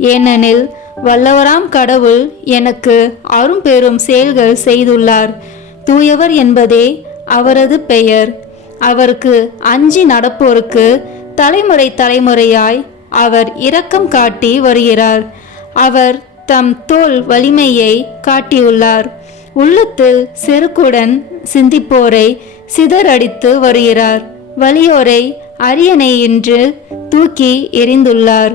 ஏனெனில் வல்லவராம் கடவுள் எனக்கு அரும்பெரும் செயல்கள் செய்துள்ளார். தூயவர் என்பதே அவரது பெயர். அவருக்கு அஞ்சி நடப்போருக்கு தலைமுறை தலைமுறையாய் அவர் இரக்கம் காட்டி வருகிறார். அவர் தம் தோல் வலிமையை காட்டியுள்ளார். உள்ளத்தில் செருக்குடன் சிந்திப்போரை சிதறடித்து வருகிறார். வலியோரை அரியணை என்று தூக்கி எறிந்துள்ளார்.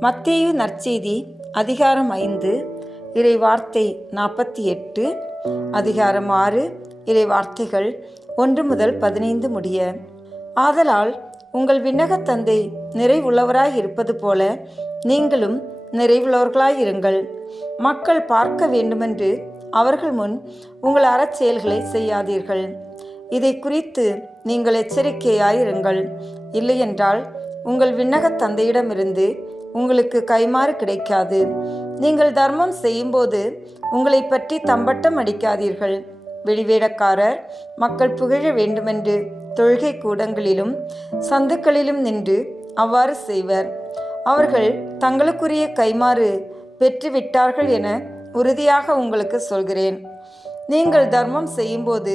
மத்தேயு நற்செய்தி அதிகாரம் ஐந்து இறை வார்த்தை நாற்பத்தி எட்டு அதிகாரம் ஆறு இறை வார்த்தைகள் ஒன்று முதல் பதினைந்து முடிய. ஆதலால் உங்கள் விண்ணகத் தந்தை நிறைவுள்ளவராய் இருப்பது போல நீங்களும் நிறைவுள்ளவர்களாயிருங்கள். மக்கள் பார்க்க வேண்டுமென்று அவர்கள் முன் உங்கள் அறச்செயல்களை செய்யாதீர்கள். இதை குறித்து நீங்கள் எச்சரிக்கையாயிருங்கள். இல்லையென்றால் உங்கள் விண்ணகத் தந்தையிடமிருந்து உங்களுக்கு கைமாறு கிடைக்காது. நீங்கள் தர்மம் செய்யும்போது உங்களை பற்றி தம்பட்டம் அடிக்காதீர்கள். வெளிவேடக்காரர் மக்கள் புகழ வேண்டுமென்று தொழுகை கூடங்களிலும் சந்துக்களிலும் நின்று அவ்வாறு செய்வர். அவர்கள் தங்களுக்குரிய கைமாறு பெற்றுவிட்டார்கள் என உறுதியாக உங்களுக்கு சொல்கிறேன். நீங்கள் தர்மம் செய்யும்போது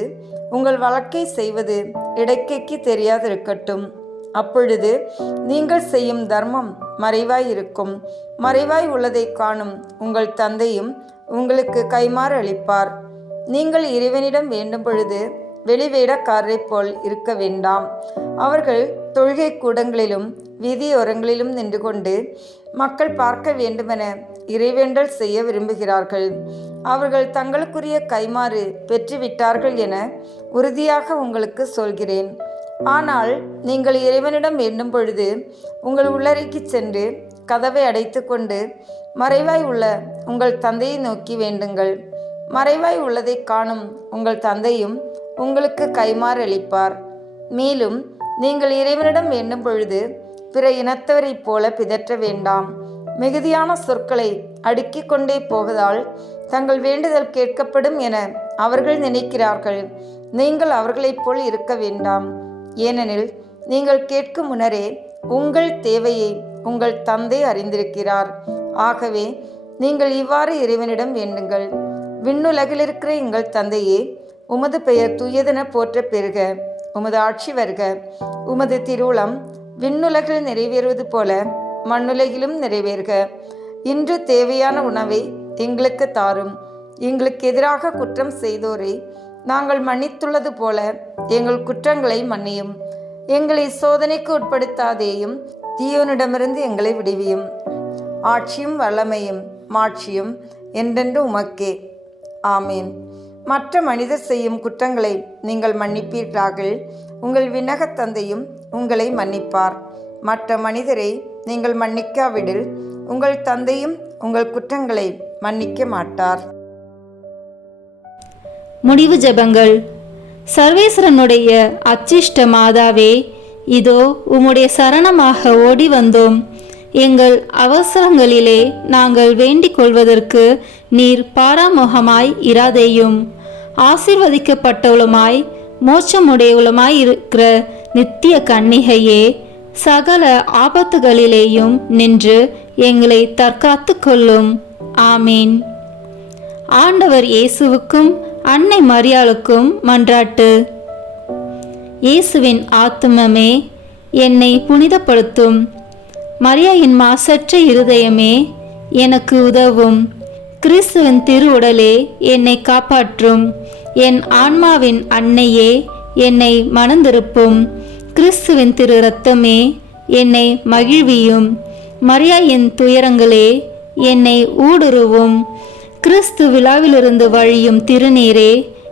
உங்கள் வழக்கை செய்வது இடைக்கைக்கு தெரியாதிருக்கட்டும். அப்பொழுது நீங்கள் செய்யும் தர்மம் மறைவாய் இருக்கும் மறைவாய் உள்ளதை காணும் உங்கள் தந்தையும் உங்களுக்கு கைமாறு அளிப்பார். நீங்கள் இறைவனிடம் வேண்டும் பொழுது வெளிவேடக்காரரை போல் இருக்க வேண்டாம். அவர்கள் தொழுகை கூடங்களிலும் வீதியோரங்களிலும் நின்று கொண்டு மக்கள் பார்க்க வேண்டுமென இறைவேண்டல் செய்ய விரும்புகிறார்கள். அவர்கள் தங்களுக்குரிய கைமாறு பெற்றுவிட்டார்கள் என உறுதியாக உங்களுக்கு சொல்கிறேன். ஆனால் நீங்கள் இறைவனிடம் எண்ணும் பொழுது உங்கள் உள்ளறைக்கு சென்று கதவை அடைத்து கொண்டு மறைவாய் உள்ள உங்கள் தந்தையை நோக்கி வேண்டுங்கள். மறைவாய் உள்ளதை காணும் உங்கள் தந்தையும் உங்களுக்கு கைமாறளிப்பார் மேலும் நீங்கள் இறைவனிடம் எண்ணும் பொழுது பிற இனத்தவரைப் போல பிதற்ற வேண்டாம். மிகுதியான சொற்களை அடுக்கிக் கொண்டே போவதால் தங்கள் வேண்டுதல் கேட்கப்படும் என அவர்கள் நினைக்கிறார்கள். நீங்கள் அவர்களைப் போல் இருக்க வேண்டாம். ஏனெனில் நீங்கள் கேட்கும் முன்னரே உங்கள் தேவையை உங்கள் தந்தை அறிந்திருக்கிறார். ஆகவே நீங்கள் இவ்வாறு இறைவனிடம் வேண்டுங்கள். விண்ணுலகில் இருக்கிற எங்கள் தந்தையே உமது பெயர் துயதென போற்ற பெறுக உமது ஆட்சி வருக. உமது திருவுளம் விண்ணுலகில் நிறைவேறுவது போல மண்ணுலகிலும் நிறைவேறுக. இன்று தேவையான உணவை எங்களுக்கு தாரும். எங்களுக்கு எதிராக குற்றம் செய்தோரை நாங்கள் மன்னித்துள்ளது போல எங்கள் குற்றங்களை மன்னியும். எங்களை சோதனைக்கு உட்படுத்தாதேயும் தீயோனிடமிருந்து எங்களை விடுவியும். ஆட்சியும் வல்லமையும் மாட்சியும் என்றென்று உமக்கே. ஆமீன். மற்ற மனிதர் செய்யும் குற்றங்களை நீங்கள் மன்னிப்பீர்களார்கள் உங்கள் விண்ணகத் தந்தையும் உங்களை மன்னிப்பார். மற்ற மனிதரை நீங்கள் மன்னிக்காவிடில் உங்கள் தந்தையும் உங்கள் குற்றங்களை மன்னிக்க மாட்டார். முடிவு ஜெபங்கள். சர்வேஸ்வரனுடைய அச்சிஷ்ட மாதாவே இதோ உம்முடைய சரணமாக ஓடி வந்தோம். எங்கள் அவசரங்களிலே நாங்கள் வேண்டிக் கொள்வதற்கு நீர் பாராமுகமாய் இராதேயும். ஆசிர்வதிக்கப்பட்டவளுமாய் மோட்சமுடையவளுமாய் இருக்கிற நித்திய கன்னிகையே சகல ஆபத்துகளிலேயும் நின்று எங்களை தற்காத்து கொள்ளும். ஆமீன். ஆண்டவர் இயேசுவுக்கும் அன்னை மரியாளுக்கும் மன்றாட்டு. இயேசுவின் ஆத்துமமே என்னை புனிதப்படுத்தும். மரியாயின் மாசற்ற இருதயமே எனக்கு உதவும். கிறிஸ்துவின் திருவுடலே என்னை காப்பாற்றும். என் ஆன்மாவின் அன்னையே என்னை மணந்திருப்பும். கிறிஸ்துவின் திரு ரத்தமே என்னை மகிழ்வியும். மரியாயின் துயரங்களே என்னை ஊடுருவும். கிறிஸ்து விழாவிலிருந்து வழியும் திருநீரே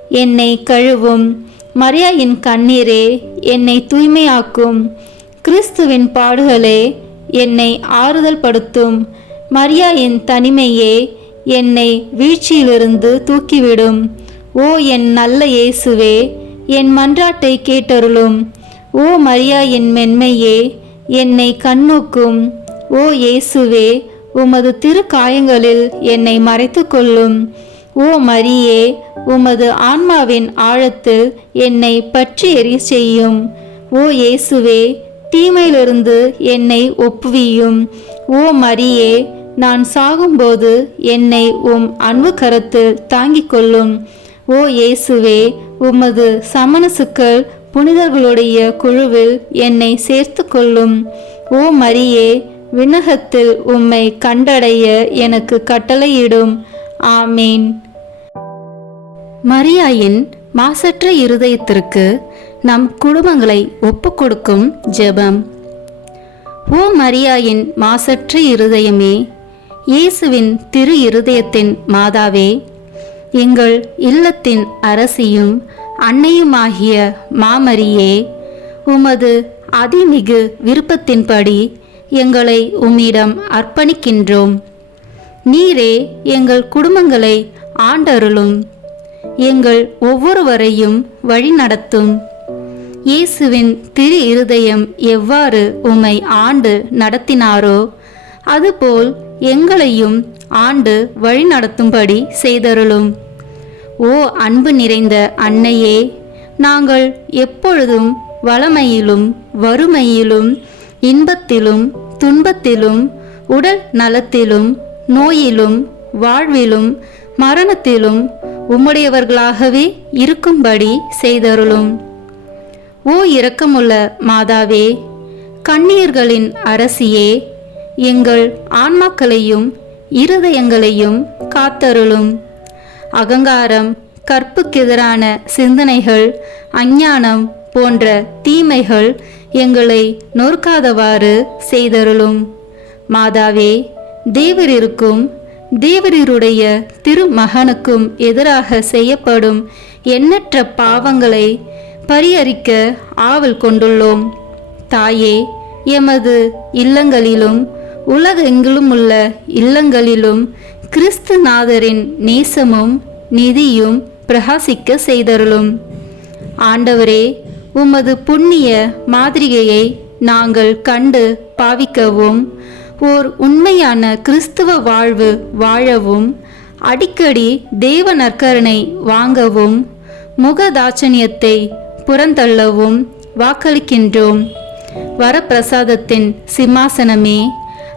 என்னை கழுவும். மரியாயின் கண்ணீரே என்னை தூய்மையாக்கும். கிறிஸ்துவின் பாடுகளே என்னை ஆறுதல் படுத்தும். மரியாயின் தனிமையே என்னை வீழ்ச்சியிலிருந்து தூக்கிவிடும். ஓ என் நல்ல இயேசுவே என் மன்றாட்டை கேட்டருளும். ஓ மரியா என் மென்மையே என்னை கண்ணோக்கும். ஓ இயேசுவே உமது திரு காயங்களில் என்னை மறைத்து கொள்ளும் ஓ மரியே உமது ஆன்மாவின் ஆழத்தில் என்னை பற்றி எரிய செய்யும். ஓ இயேசுவே தீமையிலிருந்து என்னை ஒப்புவியும். ஓ மரியே நான் சாகும்போது என்னை உம் அன்பு கரத்தில் தாங்கிக் கொள்ளும் ஓ இயேசுவே உமது சமணசுக்கள் புனிதர்களுடைய குழுவில் என்னை சேர்த்து கொள்ளும் ஓ மரியே விண்ணகத்தில் உம்மை கண்டடைய எனக்கு கட்டளையிடும். ஆமேன். மரியாயின் மாசற்ற இருதயத்திற்கு நம் குடும்பங்களை ஒப்புக்கொடுக்கும் ஜெபம். ஓ மரியாயின் மாசற்ற இருதயமே இயேசுவின் திரு இருதயத்தின் மாதாவே எங்கள் இல்லத்தின் அரசியும் அன்னையுமாகிய மாமரியே உமது அதிமிகு விருப்பத்தின்படி எங்களை உம்மிடம் அர்ப்பணிக்கின்றோம். நீரே எங்கள் குடும்பங்களை ஆண்டருளும். எங்கள் ஒவ்வொருவரையும் வழிநடத்தும். இயேசுவின் திரு இருதயம் எவ்வாறு உம்மை ஆண்டு நடத்தினாரோ அதுபோல் எங்களையும் ஆண்டு வழிநடத்தும்படி செய்தருளும். ஓ அன்பு நிறைந்த அன்னையே நாங்கள் எப்பொழுதும் வளமையிலும் வறுமையிலும் இன்பத்திலும் துன்பத்திலும் உடல் நலத்திலும் நோயிலும் வாழ்விலும் மரணத்திலும் உம்முடையவர்களாகவே இருக்கும்படி செய்தருளும். ஓ இரக்கமுள்ள மாதாவே கண்ணீர்களின் அரசியே எங்கள் ஆன்மாக்களையும் இருதயங்களையும் காத்தருளும். அகங்காரம் கற்புக்கெதிரான சிந்தனைகள் அஞ்ஞானம் போன்ற தீமைகள் எங்களை நொறுக்காதவாறு செய்தருளும். மாதாவே தேவரிருக்கும் தேவரீருடைய திருமகனுக்கும் எதிராக செய்யப்படும் எண்ணற்ற பாவங்களை பரிகரிக்க ஆவல் கொண்டுள்ளோம். தாயே எமது இல்லங்களிலும் உலகெங்கிலும் உள்ள இல்லங்களிலும் கிறிஸ்துநாதரின் நேசமும் நிதியும் பிரகாசிக்க செய்தருளும். ஆண்டவரே உமது புண்ணிய மாதிரிகையை நாங்கள் கண்டு பாவிக்கவும் ஓர் உண்மையான கிறிஸ்துவ வாழ்வு வாழவும் அடிக்கடி தேவ நற்கரணை வாங்கவும் முகதாட்சணியத்தை புறந்தள்ளவும் வாக்களிக்கின்றோம். வரப்பிரசாதத்தின் சிம்மாசனமே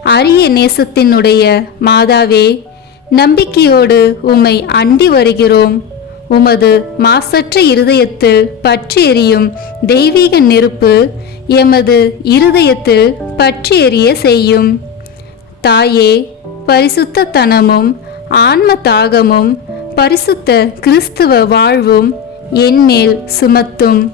அரிய நேசத்தினுடைய மாதாவே நம்பிக்கையோடு உம்மை அண்டி வருகிறோம். உமது மாசற்ற இருதயத்தில் பற்றி எரியும் தெய்வீக நெருப்பு எமது இருதயத்தில் பற்றி எரிய செய்யும். தாயே பரிசுத்தத்தனமும் ஆன்ம தாகமும் பரிசுத்த கிறிஸ்துவ வாழ்வும் என்மேல் சுமத்தும்.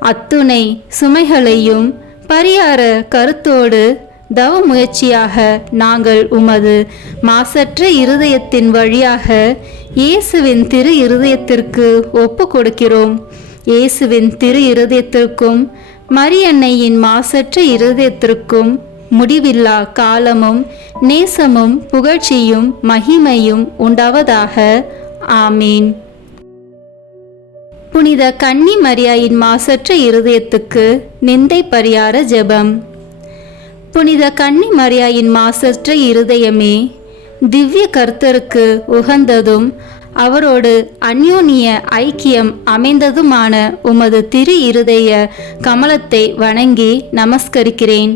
அத்துணை சுமைகளையும் பரிகார கருத்தோடு தவ முயற்சியாக நாங்கள் உமது மாசற்ற இருதயத்தின் வழியாக இயேசுவின் திரு இருதயத்திற்கு ஒப்பு கொடுக்கிறோம் இயேசுவின் திரு இருதயத்திற்கும் மரியன்னையின் மாசற்ற இருதயத்திற்கும் முடிவில்லா காலமும் நேசமும் புகழ்ச்சியும் மகிமையும் உண்டாவதாக. ஆமீன். புனித கன்னி மரியாயின் மாசற்ற இருதயத்துக்கு நிந்தை பரியார ஜெபம். புனித கன்னி மரியாயின் மாசற்ற இருதயமே திவ்ய கர்த்தருக்கு உகந்ததும் அவரோடு அந்யோனிய ஐக்கியம் அமைந்ததுமான உமது திரு இருதய கமலத்தை வணங்கி நமஸ்கரிக்கிறேன்.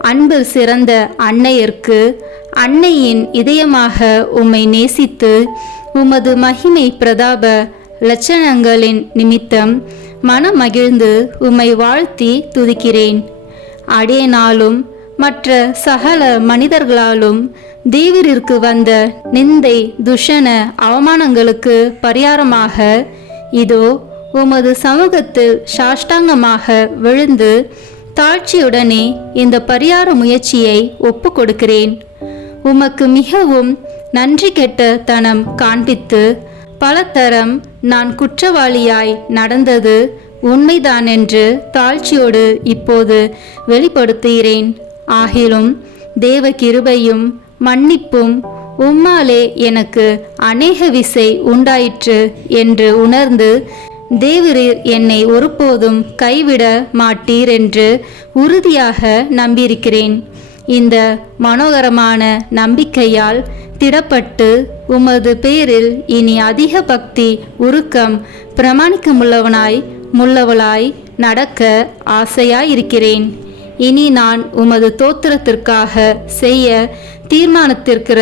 அன்பில் சிறந்த அன்னையர்க்கு அன்னையின் இதயமாக உம்மை நேசித்து உமது மகிமை பிரதாப லட்சணங்களின் நிமித்தம் மனமகிழ்ந்து உம்மை வாழ்த்தி துதிக்கிறேன். அடியனாலும் மற்ற சகல மனிதர்களாலும் தேவரிற்கு வந்த நிந்தை துஷண அவமானங்களுக்கு பரிகாரமாக இதோ உமது சமூகத்தில் சாஷ்டாங்கமாக விழுந்து தாழ்ச்சியுடனே இந்த பரிகார முயற்சியை ஒப்பு கொடுக்கிறேன் உமக்கு மிகவும் நன்றி கெட்ட தனம் காண்பித்து பலதரம் நான் குற்றவாளியாய் நடந்தது உண்மைதான் என்று தாழ்ச்சியோடு இப்போது வெளிப்படுத்துகிறேன். ஆகிலும் தேவ கிருபையும் மன்னிப்பும் உம்மாலே எனக்கு அநேக விசை உண்டாயிற்று என்று உணர்ந்து தேவரீர் என்னை ஒருபோதும் கைவிட மாட்டீர் என்று உறுதியாக நம்பியிருக்கிறேன். இந்த மனோகரமான நம்பிக்கையால் திடப்பட்டு உமது பேரில் இனி அதிக பக்தி உருக்கம் பிரமாணிக்கமுள்ளவனாய் முள்ளவளாய் நடக்க ஆசையாயிருக்கிறேன். இனி நான் உமது தோத்திரத்திற்காக செய்ய தீர்மானித்திருக்கிற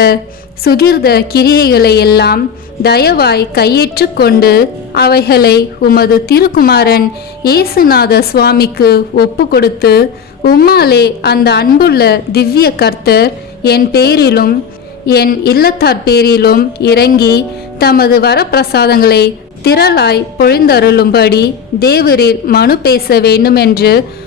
சுகிர்த கிரியைகளை எல்லாம் தயவாய் கையேற்று கொண்டு அவைகளை உமது திருக்குமாரன் இயேசுநாத சுவாமிக்கு ஒப்பு கொடுத்து உம்மாலே அந்த அன்புள்ள திவ்ய கர்த்தர் என் பேரிலும் என் இல்லத்தார் பேரிலும் இறங்கி தமது வரப்பிரசாதங்களை திரளாய் பொழிந்தருளும்படி தேவரீர் மனு பேச வேண்டுமென்று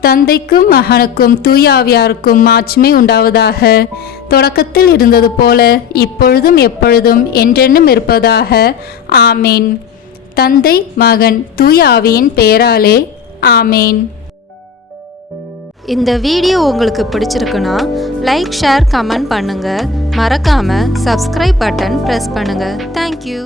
தந்தைக்கும் மகனுக்கும் தூயாவியாருக்கும் மாட்சிமை உண்டாவதாக. தொடக்கத்தில் இருந்தது போல இப்பொழுதும் எப்பொழுதும் என்றென்னும் இருப்பதாக. ஆமேன். தந்தை மகன் தூய ஆவியின் பெயராலே ஆமேன். இந்த வீடியோ உங்களுக்கு பிடிச்சிருக்குன்னா லைக் ஷேர் கமெண்ட் பண்ணுங்கள் மறக்காமல் சப்ஸ்கிரைப் பட்டன் ப்ரெஸ் பண்ணுங்கள் தேங்க்யூ